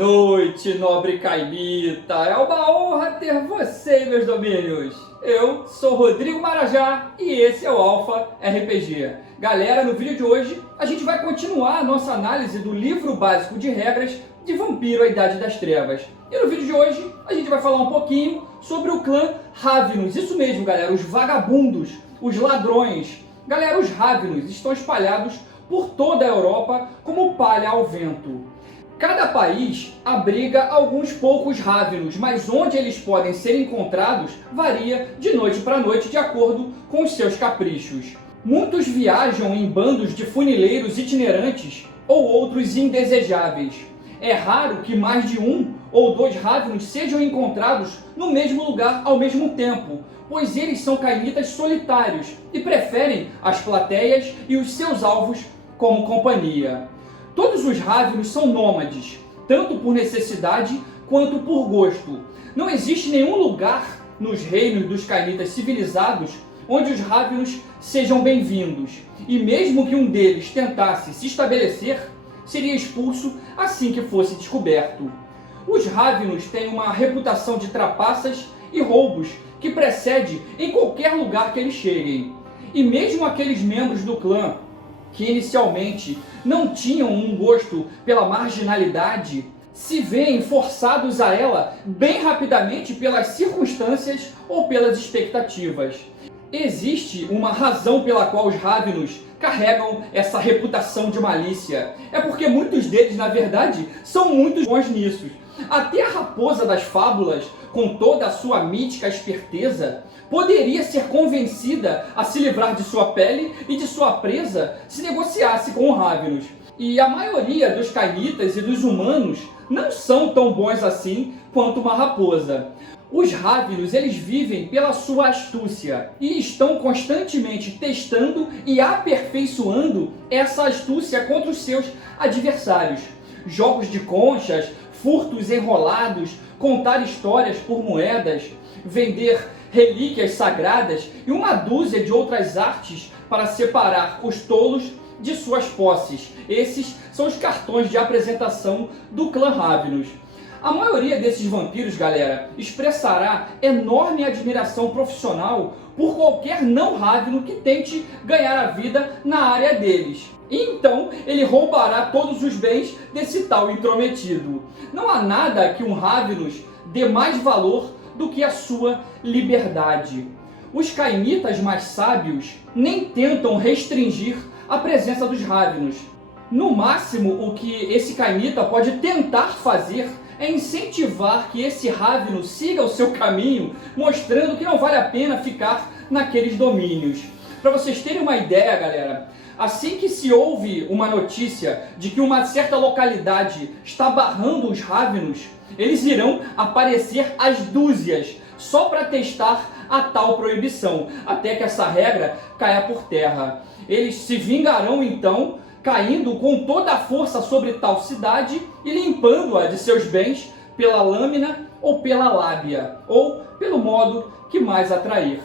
noite, nobre caimita. É uma honra ter você em meus domínios. Eu sou Rodrigo Marajá e esse é o Alpha RPG. Galera, no vídeo de hoje a gente vai continuar a nossa análise do livro básico de regras de Vampiro: A Idade das Trevas. E no vídeo de hoje a gente vai falar um pouquinho sobre o clã Ravenous. Isso mesmo, galera, os vagabundos, os ladrões. Galera, os Ravenous estão espalhados por toda a Europa como palha ao vento. Cada país abriga alguns poucos Ravenous, mas onde eles podem ser encontrados varia de noite para noite de acordo com os seus caprichos. Muitos viajam em bandos de funileiros itinerantes ou outros indesejáveis. É raro que mais de um ou dois Ravenous sejam encontrados no mesmo lugar ao mesmo tempo, pois eles são cainitas solitários e preferem as plateias e os seus alvos como companhia. Todos os Ravenous são nômades, tanto por necessidade quanto por gosto. Não existe nenhum lugar nos reinos dos cainitas civilizados onde os Ravenous sejam bem-vindos, e mesmo que um deles tentasse se estabelecer, seria expulso assim que fosse descoberto. Os Ravenous têm uma reputação de trapaças e roubos que precede em qualquer lugar que eles cheguem. E mesmo aqueles membros do clã que inicialmente não tinham um gosto pela marginalidade, se veem forçados a ela bem rapidamente pelas circunstâncias ou pelas expectativas. Existe uma razão pela qual os Ravenous carregam essa reputação de malícia. É porque muitos deles, na verdade, são muito bons nisso. Até a raposa das fábulas, com toda a sua mítica esperteza, poderia ser convencida a se livrar de sua pele e de sua presa se negociasse com o Ravenous. E a maioria dos cainitas e dos humanos não são tão bons assim quanto uma raposa. Os Ravenous, eles vivem pela sua astúcia e estão constantemente testando e aperfeiçoando essa astúcia contra os seus adversários. Jogos de conchas, furtos enrolados, contar histórias por moedas, vender relíquias sagradas e uma dúzia de outras artes para separar os tolos de suas posses. Esses são os cartões de apresentação do clã Ravenous. A maioria desses vampiros, galera, expressará enorme admiração profissional por qualquer não Ravenous que tente ganhar a vida na área deles. E então ele roubará todos os bens desse tal intrometido. Não há nada que um Ravenous dê mais valor do que a sua liberdade. Os cainitas mais sábios nem tentam restringir a presença dos Ravenous. No máximo, o que esse cainita pode tentar fazer é incentivar que esse Ravenous siga o seu caminho, mostrando que não vale a pena ficar naqueles domínios. Para vocês terem uma ideia, galera, assim que se ouve uma notícia de que uma certa localidade está barrando os Ravenous, eles irão aparecer às dúzias, só para testar a tal proibição, até que essa regra caia por terra. Eles se vingarão então, caindo com toda a força sobre tal cidade e limpando-a de seus bens pela lâmina ou pela lábia, ou pelo modo que mais atrair.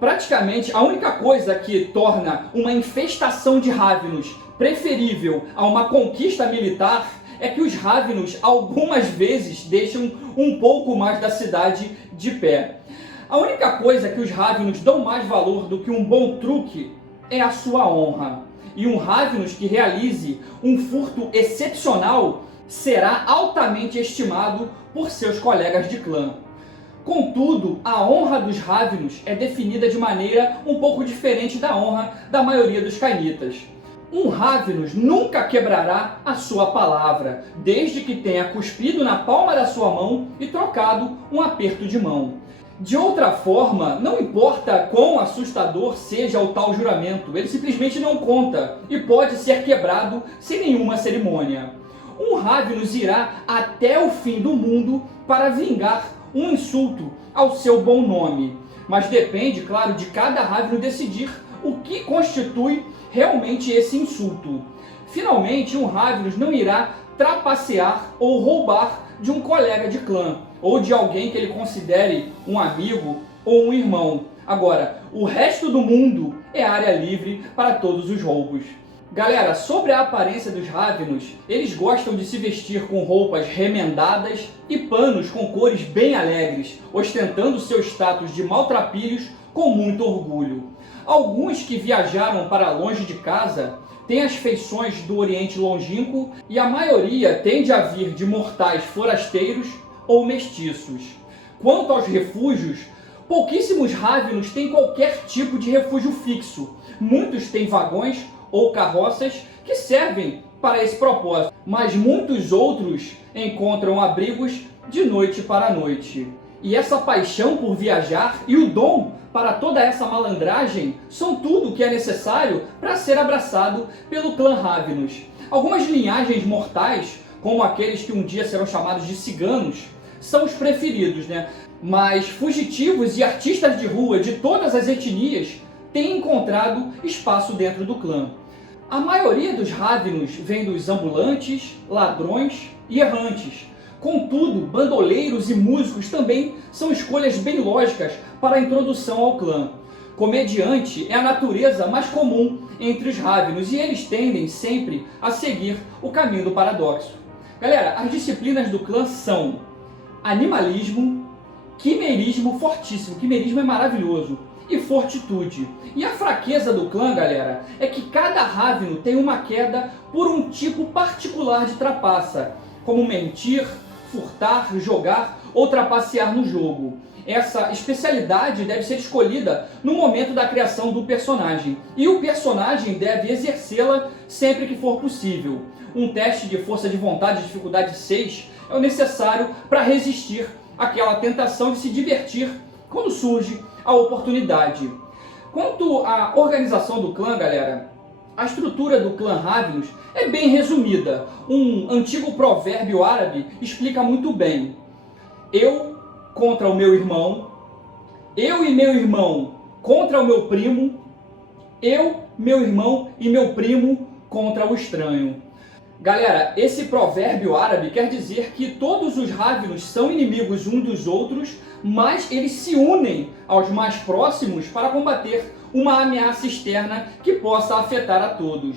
Praticamente a única coisa que torna uma infestação de Ravenous preferível a uma conquista militar é que os Ravenous algumas vezes deixam um pouco mais da cidade de pé. A única coisa que os Ravenous dão mais valor do que um bom truque é a sua honra. E um Ravenous que realize um furto excepcional será altamente estimado por seus colegas de clã. Contudo, a honra dos Ravenous é definida de maneira um pouco diferente da honra da maioria dos cainitas. Um Ravenous nunca quebrará a sua palavra, desde que tenha cuspido na palma da sua mão e trocado um aperto de mão. De outra forma, não importa quão assustador seja o tal juramento, ele simplesmente não conta e pode ser quebrado sem nenhuma cerimônia. Um Ravenous irá até o fim do mundo para vingar um insulto ao seu bom nome, mas depende, claro, de cada Ravenous decidir o que constitui realmente esse insulto. Finalmente, um Ravenous não irá trapacear ou roubar de um colega de clã, ou de alguém que ele considere um amigo ou um irmão. Agora, o resto do mundo é área livre para todos os roubos. Galera, sobre a aparência dos Ravenos, eles gostam de se vestir com roupas remendadas e panos com cores bem alegres, ostentando seu status de maltrapilhos com muito orgulho. Alguns que viajaram para longe de casa têm as feições do Oriente Longínquo e a maioria tende a vir de mortais forasteiros ou mestiços. Quanto aos refúgios, pouquíssimos Ravenos têm qualquer tipo de refúgio fixo. Muitos têm vagões ou carroças que servem para esse propósito, mas muitos outros encontram abrigos de noite para noite. E essa paixão por viajar e o dom para toda essa malandragem são tudo o que é necessário para ser abraçado pelo clã Ravenous. Algumas linhagens mortais, como aqueles que um dia serão chamados de ciganos, são os preferidos, né? Mas fugitivos e artistas de rua de todas as etnias têm encontrado espaço dentro do clã. A maioria dos Ravenos vem dos ambulantes, ladrões e errantes. Contudo, bandoleiros e músicos também são escolhas bem lógicas para a introdução ao clã. Comediante é a natureza mais comum entre os Ravenos e eles tendem sempre a seguir o caminho do paradoxo. Galera, as disciplinas do clã são animalismo, quimerismo fortíssimo, quimerismo é maravilhoso, e fortitude. E a fraqueza do clã, galera, é que cada Raveno tem uma queda por um tipo particular de trapaça, como mentir, furtar, jogar ou trapacear no jogo. Essa especialidade deve ser escolhida no momento da criação do personagem, e o personagem deve exercê-la sempre que for possível. Um teste de força de vontade de dificuldade 6 é o necessário para resistir àquela tentação de se divertir quando surge a oportunidade. Quanto à organização do clã, galera, a estrutura do clã Ravenous é bem resumida. Um antigo provérbio árabe explica muito bem. Eu contra o meu irmão, eu e meu irmão contra o meu primo, eu, meu irmão e meu primo contra o estranho. Galera, esse provérbio árabe quer dizer que todos os Ravenos são inimigos uns dos outros, mas eles se unem aos mais próximos para combater uma ameaça externa que possa afetar a todos.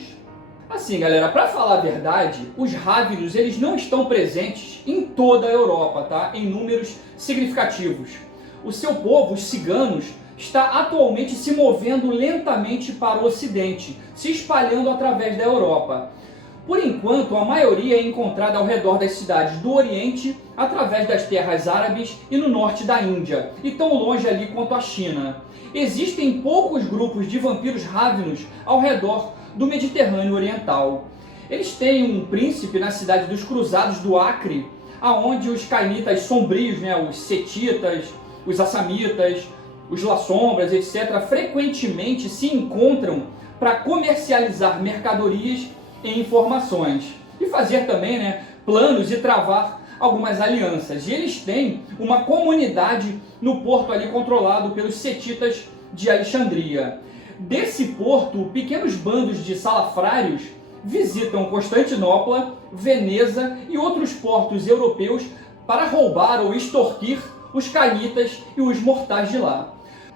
Assim, galera, para falar a verdade, os Ravenos eles não estão presentes em toda a Europa, tá? Em números significativos. O seu povo, os ciganos, está atualmente se movendo lentamente para o ocidente, se espalhando através da Europa. Por enquanto, a maioria é encontrada ao redor das cidades do Oriente, através das terras árabes e no norte da Índia, e tão longe ali quanto a China. Existem poucos grupos de vampiros Ravenos ao redor do Mediterrâneo Oriental. Eles têm um príncipe na cidade dos Cruzados do Acre, aonde os cainitas sombrios, né, os setitas, os assamitas, os laçombras, etc., frequentemente se encontram para comercializar mercadorias e informações e fazer também, né, planos e travar algumas alianças. E eles têm uma comunidade no porto ali controlado pelos setitas de Alexandria. Desse porto, pequenos bandos de salafrários visitam Constantinopla, Veneza e outros portos europeus para roubar ou extorquir os cainitas e os mortais de lá.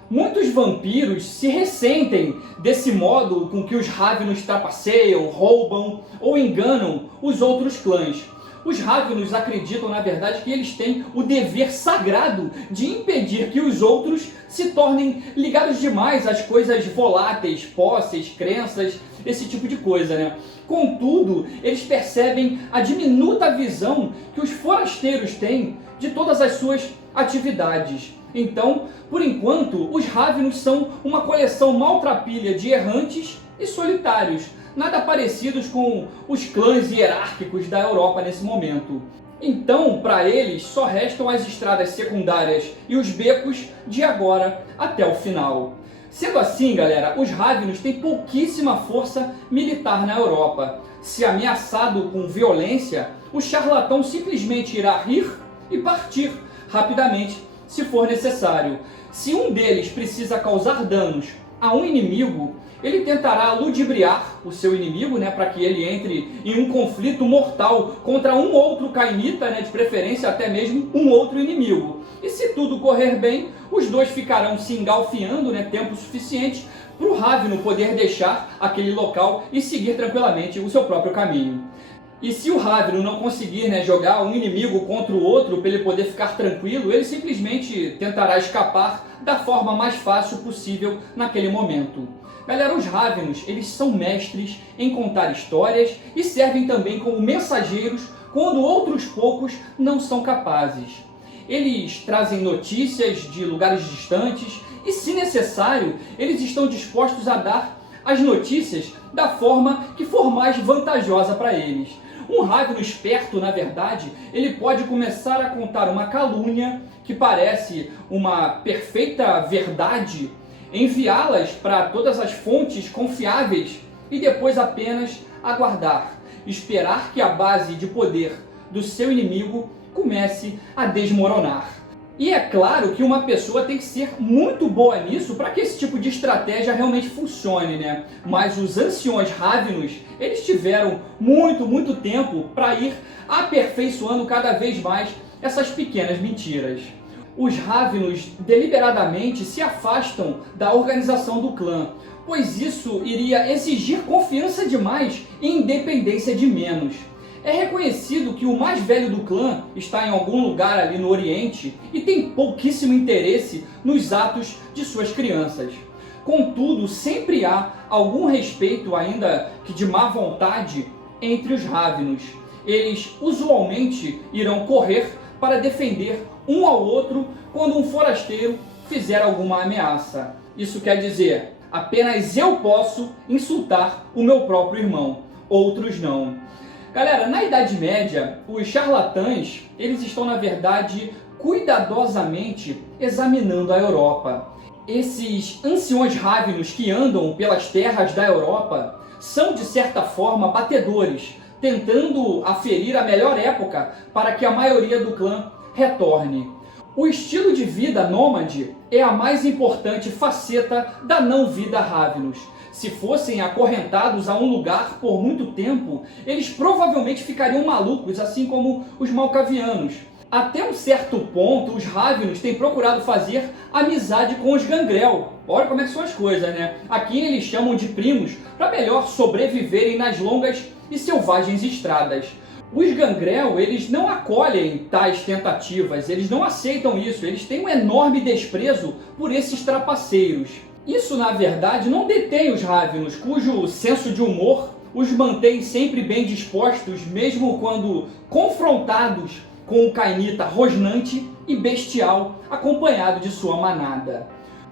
Muitos vampiros se ressentem desse modo com que os Ravenos trapaceiam, roubam ou enganam os outros clãs. Os Ravenos acreditam, na verdade, que eles têm o dever sagrado de impedir que os outros se tornem ligados demais às coisas voláteis, posses, crenças, esse tipo de coisa, né? Contudo, eles percebem a diminuta visão que os forasteiros têm de todas as suas atividades. Então, por enquanto, os Ravenos são uma coleção maltrapilha de errantes e solitários, nada parecidos com os clãs hierárquicos da Europa nesse momento. Então, para eles, só restam as estradas secundárias e os becos de agora até o final. Sendo assim, galera, os Ravenos têm pouquíssima força militar na Europa. Se ameaçado com violência, o charlatão simplesmente irá rir e partir rapidamente, se for necessário. Se um deles precisa causar danos a um inimigo, ele tentará ludibriar o seu inimigo, né, para que ele entre em um conflito mortal contra um outro cainita, né, de preferência até mesmo um outro inimigo. E se tudo correr bem, os dois ficarão se engalfiando, né, tempo suficiente para o Ravno poder deixar aquele local e seguir tranquilamente o seu próprio caminho. E se o Ravno não conseguir, né, jogar um inimigo contra o outro para ele poder ficar tranquilo, ele simplesmente tentará escapar da forma mais fácil possível naquele momento. Galera, os Ravnos, eles são mestres em contar histórias e servem também como mensageiros quando outros poucos não são capazes. Eles trazem notícias de lugares distantes e, se necessário, eles estão dispostos a dar as notícias da forma que for mais vantajosa para eles. Um Ravno esperto, na verdade, ele pode começar a contar uma calúnia que parece uma perfeita verdade, enviá-las para todas as fontes confiáveis e depois apenas aguardar, esperar que a base de poder do seu inimigo comece a desmoronar. E é claro que uma pessoa tem que ser muito boa nisso para que esse tipo de estratégia realmente funcione, né? Mas os anciões Ravnos, eles tiveram muito tempo para ir aperfeiçoando cada vez mais essas pequenas mentiras. Os Ravnos deliberadamente se afastam da organização do clã, pois isso iria exigir confiança demais e independência de menos. É reconhecido que o mais velho do clã está em algum lugar ali no Oriente e tem pouquíssimo interesse nos atos de suas crianças. Contudo, sempre há algum respeito, ainda que de má vontade, entre os Ravnos. Eles usualmente irão correr para defender um ao outro quando um forasteiro fizer alguma ameaça. Isso quer dizer, apenas eu posso insultar o meu próprio irmão, outros não. Galera, na Idade Média, os charlatães, eles estão, na verdade, cuidadosamente examinando a Europa. Esses anciões Ravnos que andam pelas terras da Europa são, de certa forma, batedores, tentando aferir a melhor época para que a maioria do clã retorne. O estilo de vida nômade é a mais importante faceta da não-vida Ravnos. Se fossem acorrentados a um lugar por muito tempo, eles provavelmente ficariam malucos, assim como os malcavianos. Até um certo ponto, os Ravnos têm procurado fazer amizade com os Gangrel. Olha como é que são as coisas, né? Aqui eles chamam de primos, para melhor sobreviverem nas longas e selvagens estradas. Os Gangrel, eles não acolhem tais tentativas, eles não aceitam isso, eles têm um enorme desprezo por esses trapaceiros. Isso, na verdade, não detém os Ravnos, cujo senso de humor os mantém sempre bem dispostos, mesmo quando confrontados com o Cainita rosnante e bestial, acompanhado de sua manada.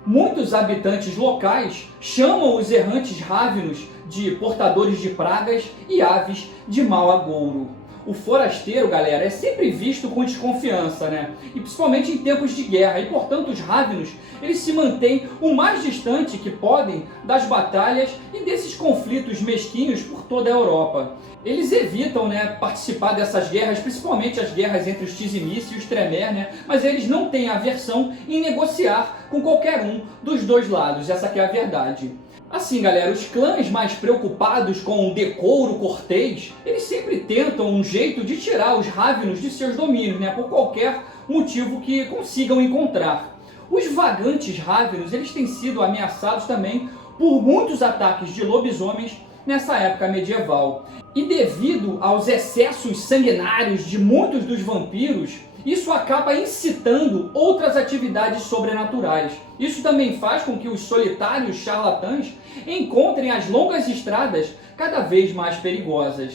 Muitos habitantes locais chamam os errantes Ravnos de portadores de pragas e aves de mau agouro. O forasteiro, galera, é sempre visto com desconfiança, né? E principalmente em tempos de guerra. E, portanto, os Ravnos, eles se mantêm o mais distante que podem das batalhas e desses conflitos mesquinhos por toda a Europa. Eles evitam, né, participar dessas guerras, principalmente as guerras entre os Tizimice e os Tremer, né? Mas eles não têm aversão em negociar com qualquer um dos dois lados. Essa aqui é a verdade. Assim, galera, os clãs mais preocupados com o decoro cortês, eles sempre tentam um jeito de tirar os Ravnos de seus domínios, né, por qualquer motivo que consigam encontrar. Os vagantes Ravnos, eles têm sido ameaçados também por muitos ataques de lobisomens nessa época medieval. E devido aos excessos sanguinários de muitos dos vampiros, isso acaba incitando outras atividades sobrenaturais. Isso também faz com que os solitários charlatães encontrem as longas estradas cada vez mais perigosas.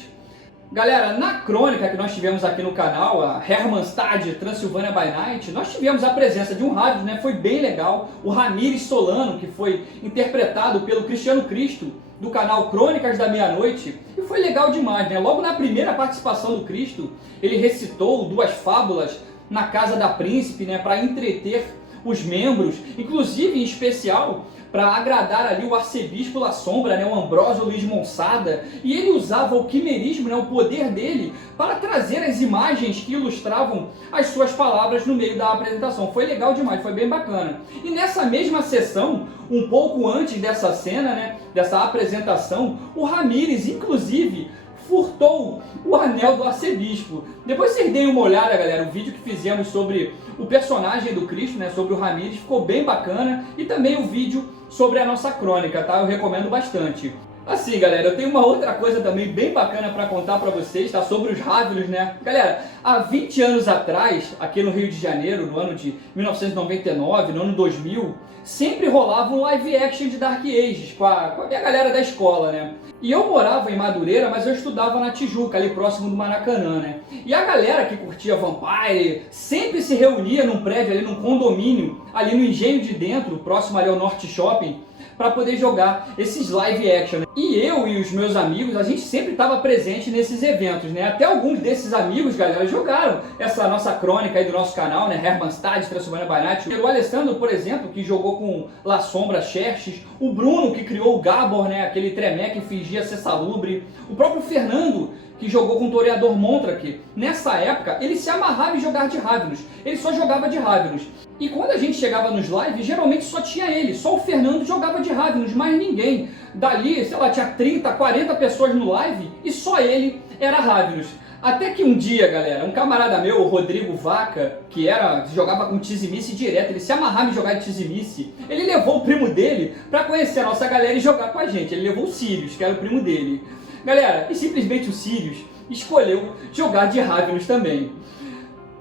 Galera, na crônica que nós tivemos aqui no canal, a Hermannstad Transylvania by Night, nós tivemos a presença de um Ravno, né? Foi bem legal. O Ramires Solano, que foi interpretado pelo Cristiano Cristo, do canal Crônicas da Meia-Noite, e foi legal demais, né? Logo na primeira participação do Cristo, ele recitou 2 fábulas na casa da príncipe, né? Para entreter os membros, inclusive em especial para agradar ali o arcebispo La Sombra, né, o Ambrósio Luiz Monsada, e ele usava o quimerismo, né, o poder dele, para trazer as imagens que ilustravam as suas palavras no meio da apresentação. Foi legal demais, foi bem bacana. E nessa mesma sessão, um pouco antes dessa cena, né, dessa apresentação, o Ramires, inclusive, furtou o anel do arcebispo. Depois vocês deem uma olhada, galera, o vídeo que fizemos sobre o personagem do Cristo, né, sobre o Ramírez, ficou bem bacana, e também o vídeo sobre a nossa crônica, tá? Eu recomendo bastante. Assim, galera, eu tenho uma outra coisa também bem bacana para contar para vocês, tá? Sobre os Rávilos, né? Galera, há 20 anos atrás, aqui no Rio de Janeiro, no ano de 1999, no ano 2000, sempre rolava um live action de Dark Ages com a minha galera da escola, né? E eu morava em Madureira, mas eu estudava na Tijuca, ali próximo do Maracanã, né? E a galera que curtia Vampire sempre se reunia num prédio ali, num condomínio, ali no Engenho de Dentro, próximo ali ao Norte Shopping, para poder jogar esses live action. E eu e os meus amigos, a gente sempre estava presente nesses eventos, né? Até alguns desses amigos, galera, jogaram essa nossa crônica aí do nosso canal, né? Hermannstad, Transylvania by Night. O Alessandro, por exemplo, que jogou com La Sombra Xerxes. O Bruno, que criou o Gabor, né? Aquele tremé que fingia ser salubre. O próprio Fernando, que jogou com o Toreador Montrach. Nessa época, ele se amarrava em jogar de Rávilos. Ele só jogava de Rávilos. E quando a gente chegava nos lives, geralmente só tinha ele. Só o Fernando jogava de Rávilos, mais ninguém. Dali, sei lá, tinha 30, 40 pessoas no live e só ele era Rávilos. Até que um dia, galera, um camarada meu, o Rodrigo Vaca, que jogava com Tizimice direto, ele se amarrava em jogar de Tizimice, ele levou o primo dele pra conhecer a nossa galera e jogar com a gente. Ele levou o Sirius, que era o primo dele. Galera, e simplesmente o Sirius escolheu jogar de Rávilos também.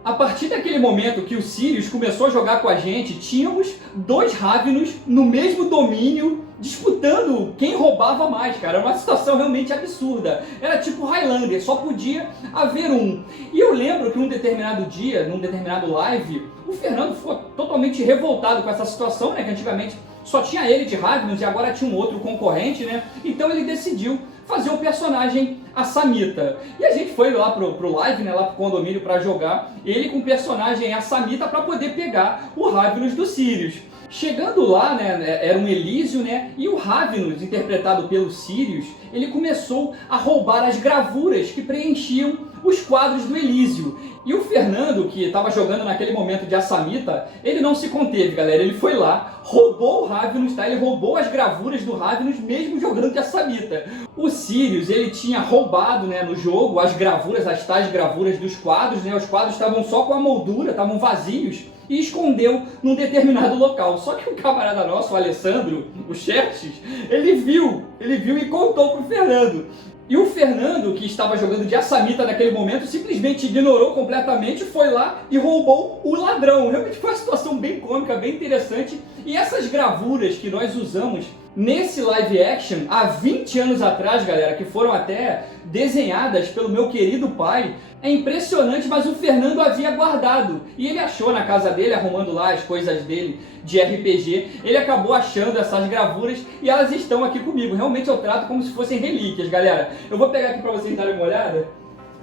A partir daquele momento que o Sirius começou a jogar com a gente, tínhamos 2 Rávilos no mesmo domínio, disputando quem roubava mais, cara. Era uma situação realmente absurda. Era tipo Highlander, só podia haver um. E eu lembro que num determinado dia, num determinado live, o Fernando ficou totalmente revoltado com essa situação, né? Que antigamente só tinha ele de Rávilos e agora tinha um outro concorrente, né? Então ele decidiu fazer o personagem a Samita. E a gente foi lá pro live, né, lá pro condomínio para jogar, ele com o personagem a Samita para poder pegar o Rávilos do Sirius. Chegando lá, né, era um Elísio, né, e o Rávilos, interpretado pelo Sirius, ele começou a roubar as gravuras que preenchiam os quadros do Elísio. E o Fernando, que estava jogando naquele momento de Assamita, ele não se conteve, galera. Ele foi lá, roubou o Rávilos, tá? Ele roubou as gravuras do Rávilos mesmo jogando de Assamita. O Sirius, ele tinha roubado, né, no jogo as gravuras, as tais gravuras dos quadros, né? Os quadros estavam só com a moldura, estavam vazios, e escondeu num determinado local. Só que o camarada nosso, o Alessandro, o Xerxes, ele viu e contou pro Fernando. E o Fernando, que estava jogando de Assamita naquele momento, simplesmente ignorou completamente, foi lá e roubou o ladrão. Realmente foi uma situação bem cômica, bem interessante. E essas gravuras que nós usamos nesse live action, há 20 anos atrás, galera, que foram até desenhadas pelo meu querido pai, é impressionante, mas o Fernando havia guardado. E ele achou na casa dele, arrumando lá as coisas dele de RPG, ele acabou achando essas gravuras e elas estão aqui comigo. Realmente eu trato como se fossem relíquias, galera. Eu vou pegar aqui para vocês darem uma olhada.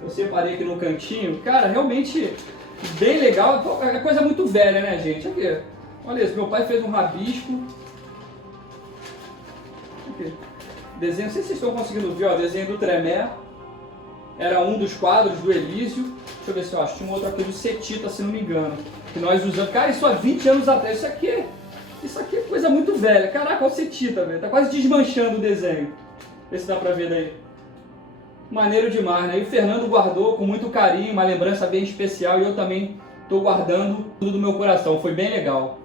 Eu separei aqui no cantinho. Cara, realmente bem legal. É coisa muito velha, né, gente? Aqui. Olha isso, meu pai fez um rabisco. Aqui. Desenho, não sei se vocês estão conseguindo ver, ó, desenho do Tremé. Era um dos quadros do Elísio. Deixa eu ver se eu acho. Tinha um outro aqui do Setita, se não me engano. Que nós usamos. Cara, isso há 20 anos atrás. Isso aqui é coisa muito velha. Caraca, olha o Setita, velho. Tá quase desmanchando o desenho. Vê se dá pra ver daí. Maneiro demais, né? E o Fernando guardou com muito carinho, uma lembrança bem especial. E eu também tô guardando tudo do meu coração. Foi bem legal.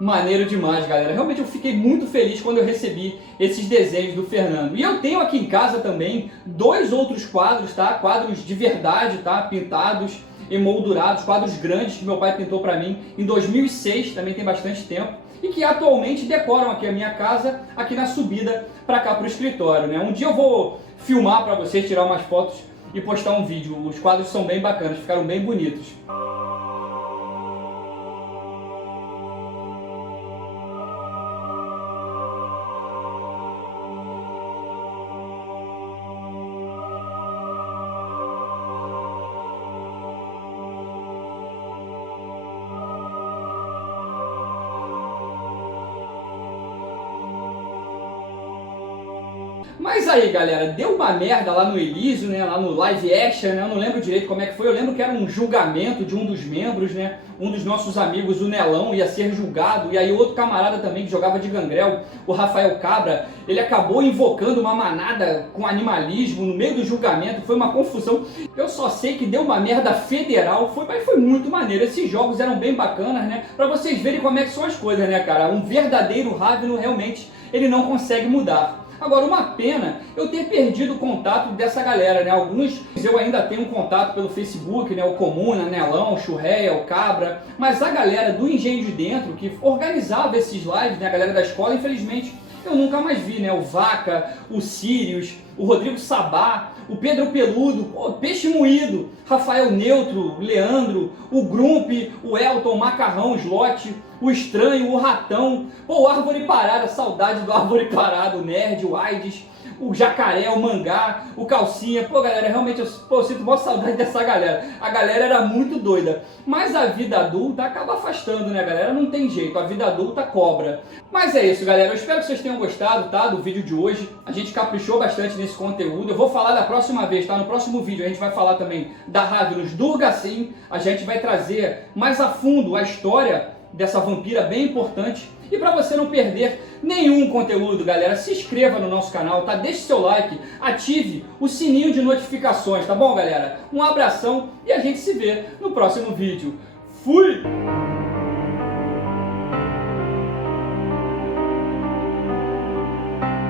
Maneiro demais, galera. Realmente eu fiquei muito feliz quando eu recebi esses desenhos do Fernando. E eu tenho aqui em casa também 2 outros quadros, tá? Quadros de verdade, tá? Pintados, emoldurados, quadros grandes que meu pai pintou pra mim em 2006, também tem bastante tempo. E que atualmente decoram aqui a minha casa, aqui na subida pra cá pro escritório, né? Um dia eu vou filmar pra vocês, tirar umas fotos e postar um vídeo. Os quadros são bem bacanas, ficaram bem bonitos. Mas aí, galera, deu uma merda lá no Elísio, né? Lá no live action, né? Eu não lembro direito como é que foi. Eu lembro que era um julgamento de um dos membros, né? Um dos nossos amigos, o Nelão, ia ser julgado. E aí outro camarada também que jogava de gangrel, o Rafael Cabra, ele acabou invocando uma manada com animalismo no meio do julgamento. Foi uma confusão. Eu só sei que deu uma merda federal. Mas foi muito maneiro. Esses jogos eram bem bacanas, né? Pra vocês verem como é que são as coisas, né, cara? Um verdadeiro Ravno realmente ele não consegue mudar. Agora, uma pena eu ter perdido o contato dessa galera, né? Alguns eu ainda tenho contato pelo Facebook, né? O Comuna, Nelão, o Churreia, o Cabra. Mas a galera do Engenho de Dentro, que organizava esses lives, né? A galera da escola, infelizmente, eu nunca mais vi, né? O Vaca, o Sirius, o Rodrigo Sabá, o Pedro Peludo, o Peixe Moído, Rafael Neutro, Leandro, o Grump, o Elton, o Macarrão, o Slot, o Estranho, o Ratão, o Árvore Parada, saudade do Árvore Parada, o Nerd, o Aides, o Jacaré, o Mangá, o Calcinha. Pô, galera, realmente eu sinto maior saudade dessa galera. A galera era muito doida. Mas a vida adulta acaba afastando, né, galera? Não tem jeito, a vida adulta cobra. Mas é isso, galera. Eu espero que vocês tenham gostado, tá, do vídeo de hoje. A gente caprichou bastante nesse conteúdo. Eu vou falar da próxima vez, tá? No próximo vídeo a gente vai falar também da Ravnos do Urgacim. A gente vai trazer mais a fundo a história dessa vampira bem importante. E para você não perder nenhum conteúdo, galera, se inscreva no nosso canal, tá? Deixe seu like, ative o sininho de notificações, tá bom, galera? Um abração e a gente se vê no próximo vídeo. Fui!